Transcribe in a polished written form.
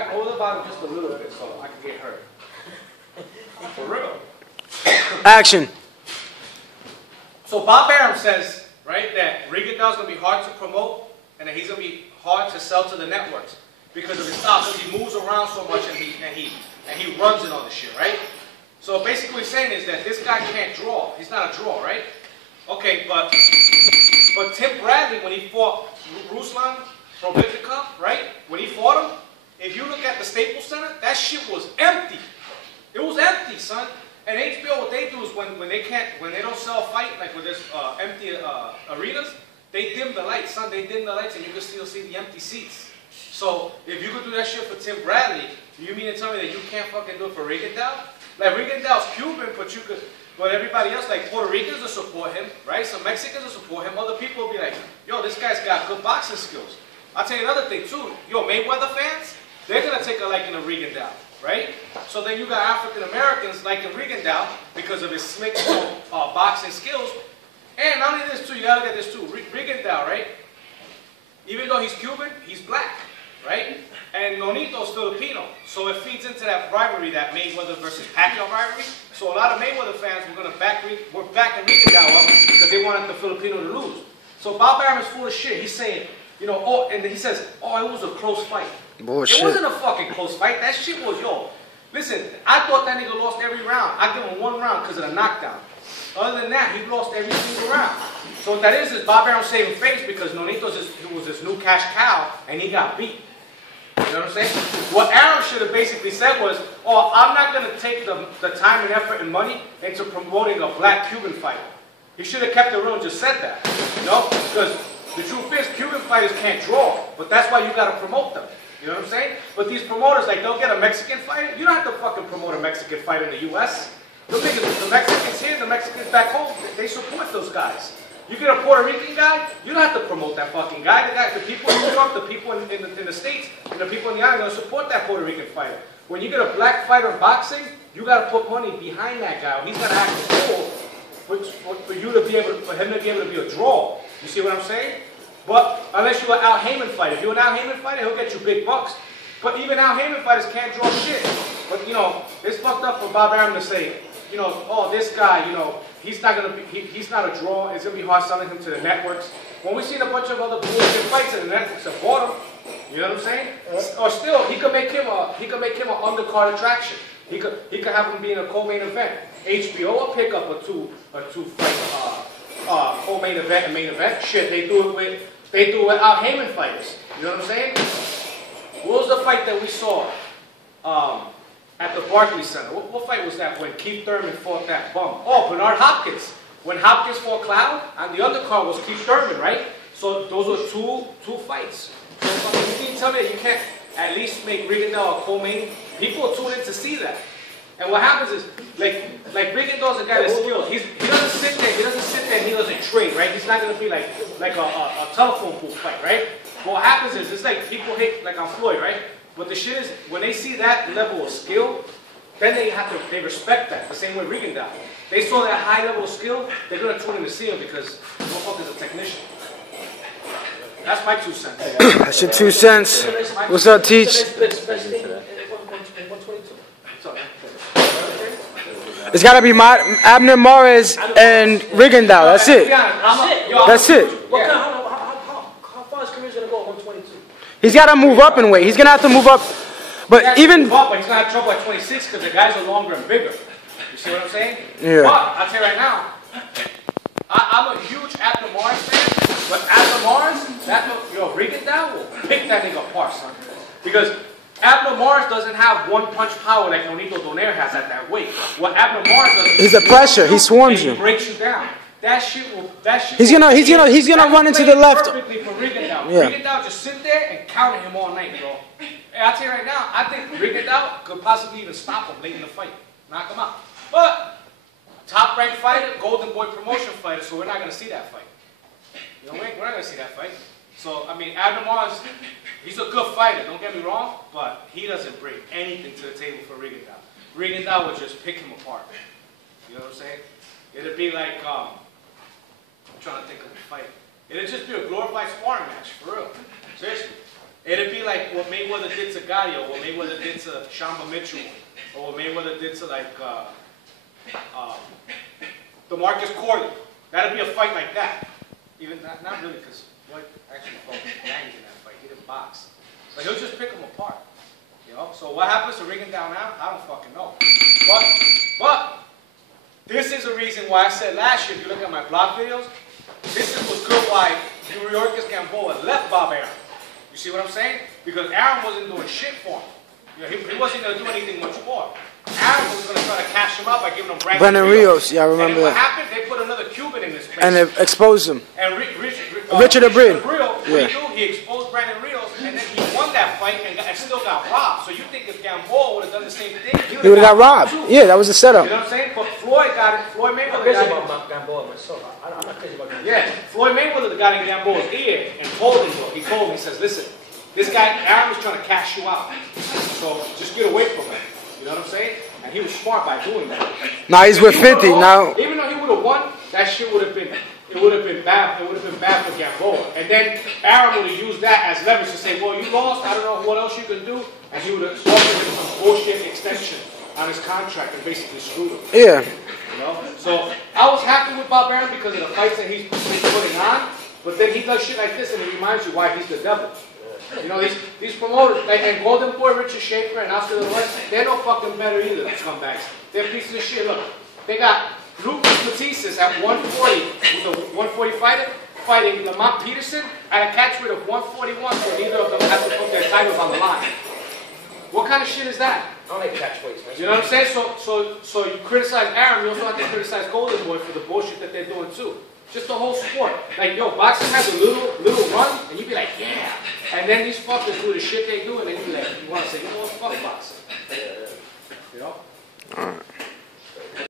Hold the bottom just a little bit so I can get hurt. For real. Action. So Bob Arum says, right, that Rigondeaux is going to be hard to promote and that he's going to be hard to sell to the networks because of his style, because he moves around so much and he runs and all this shit, right? So basically what he's saying is that this guy can't draw. He's not a draw, right? Okay, but Tim Bradley, when he fought Ruslan Proviknikov, right? When he fought him, if you look at the Staples Center, that shit was empty. It was empty, son. And HBO, what they do is when they don't sell a fight, like with this empty arenas, they dim the lights, son. They dim the lights and you can still see the empty seats. So if you could do that shit for Tim Bradley, you mean to tell me that you can't fucking do it for Rigondeaux? Like Rigondeaux's Cuban, but everybody else, like Puerto Ricans will support him, right? Some Mexicans will support him. Other people will be like, yo, this guy's got good boxing skills. I'll tell you another thing too. Yo, Mayweather fans, they're gonna take a liking to Rigondeaux, right? So then you got African Americans liking Rigondeaux because of his slick boxing skills. And not only this too, you gotta look at this too. Rigondeaux, right? Even though he's Cuban, he's black, right? And Nonito's Filipino. So it feeds into that rivalry, that Mayweather versus Pacquiao rivalry. So a lot of Mayweather fans were backing Rigondeaux up because they wanted the Filipino to lose. So Bob Arum is full of shit. He's saying, you know, oh, and he says, oh, it was a close fight. Bullshit. It wasn't a fucking close fight. That shit was, yo. Listen, I thought that nigga lost every round. I give him one round because of the knockdown. Other than that, he lost every single round. So what that is Bob Arum saving face because Nonito's was this new cash cow and he got beat. You know what I'm saying? What Arum should have basically said was, oh, I'm not going to take the time and effort and money into promoting a black Cuban fighter. He should have kept it real and just said that. You know? Because the truth is, Cuban fighters can't draw, but that's why you got to promote them. You know what I'm saying? But these promoters, like, they'll get a Mexican fighter. You don't have to fucking promote a Mexican fighter in the U.S. The Mexicans here, the Mexicans back home, they support those guys. You get a Puerto Rican guy, you don't have to promote that fucking guy. The people in New York, the people in the States, and the people in the island are going to support that Puerto Rican fighter. When you get a black fighter in boxing, you got to put money behind that guy. He's got to act cool for him to be able to be a draw. You see what I'm saying? But unless you're an Al Heyman fighter, if you're an Al Heyman fighter, he'll get you big bucks. But even Al Heyman fighters can't draw shit. But you know, it's fucked up for Bob Arum to say, you know, oh, this guy, you know, he's not a draw. It's gonna be hard selling him to the networks. When we seen a bunch of other bullshit fights and the networks have bought him, you know what I'm saying? Or still, he could make him an undercard attraction. He could have him be in a co-main event. HBO will pick up a two fight co-main event and main event. Shit, they do it with Al Heyman fighters. You know what I'm saying? What was the fight that we saw at the Barclays Center? What fight was that when Keith Thurman fought that bum? Oh, Bernard Hopkins. When Hopkins fought Cloud, and the undercard was Keith Thurman, right? So those were two fights. So you can tell me that you can't at least make Rigondeaux a co-main? People tune in to see that. And what happens is, like Rigondeaux's a guy that's skilled. He doesn't sit there and he doesn't trade, right? He's not going to be like a telephone booth fight, right? But what happens is, it's like people hate, like on Floyd, right? But the shit is, when they see that level of skill, then they respect that. The same way Rigondeaux. They saw that high level of skill, they're going to tune in to see him because the motherfucker's a technician. That's my 2 cents. That's your 2 cents. What's up, Teach? It's got to be Abner Mares and Rigondeaux. That's it. That's it. How far his career's going to go at 122? He's got to move up in weight. He's going to have to move up. But even... But he's going to have trouble at 26 because the guys are longer and bigger. You see what I'm saying? Yeah. But I'll tell you right now, I'm a huge Abner Mares fan. But Abner Mares, Rigondeaux will pick that nigga apart, son. Because Abner Mares doesn't have one punch power like Nonito Donaire has at that weight. What Abner Mares does, he's a pressure. He swarms you. He breaks you down. That shit will. He's gonna run into the left. Perfectly for Rigondeaux. Yeah. Rigondeaux just sit there and counter him all night, bro. And I'll tell you right now, I think Rigondeaux could possibly even stop him late in the fight, knock him out. But top-ranked fighter, Golden Boy promotion fighter, so we're not gonna see that fight. You know, we're not gonna see that fight. So I mean, Abner Mares, he's a good fighter. Don't get me wrong, but he doesn't bring anything to the table for Rigondeaux. Rigondeaux would just pick him apart. You know what I'm saying? It'd be like I'm trying to think of a fight. It'd just be a glorified sparring match, for real. Seriously. It'd be like what Mayweather did to Gallo, what Mayweather did to Shamba Mitchell, or what Mayweather did to like DeMarcus Corley. That'd be a fight like that. Even not really, because Floyd actually fought gangs in that fight. He didn't box. So he'll just pick them apart. You know? So what happens to Rigondeaux now? I don't fucking know. But this is a reason why I said last year, if you look at my blog videos, this is what's good why New Yorkers Gamboa left Bob Arum. You see what I'm saying? Because Arum wasn't doing shit for him. You know, he wasn't going to do anything much more. Arum was going to try to cash him up by giving him Brandon Rios. Yeah, I remember and that. What happened? They put another Cuban in this place. And it exposed him. And Richard Abril. What he do? He exposed Brandon Rios, and then he won that fight and still got robbed. So you think if Gamboa would have done the same thing, he would have got robbed. Too. Yeah, that was the setup. You know what I'm saying? But Floyd got it. Floyd Mayweather got it. I'm crazy about Gamboa myself. I'm not crazy about Gamboa. Yeah, Floyd Mayweather got in Gamboa's ear and told him, he told him, he says, listen, this guy, Arum is trying to cash you out. So just get away from him. You know what I'm saying? And he was smart by doing that. Now he's with 50 now. Even though he would have won, that shit would have been, it would have been bad. It would have been bad for Gamboa. And then Arum would have used that as leverage to say, well, you lost. I don't know what else you can do. And he would have offered him some bullshit extension on his contract and basically screwed him. Yeah. You know? So I was happy with Bob Arum because of the fights that he's been putting on. But then he does shit like this and it reminds you why he's the devil. You know, these promoters, like and Golden Boy, Richard Schaefer, and Oscar De La Hoya, they're no fucking better either, those scumbags. They're pieces of shit. Look, they got Lucas Matisse at 140 with a 140 fighter fighting Lamont Peterson at a catch weight of 141, so neither of them have to put their titles on the line. What kind of shit is that? I don't like catch weights, man. You know what I'm saying? So you criticize Arum, you also have to criticize Golden Boy for the bullshit that they're doing too. Just the whole sport. Like, yo, boxing has a little run, and you be like, yeah. And then these fuckers do the shit they do, and then you be like, you want to say, you know what, fuck boxing.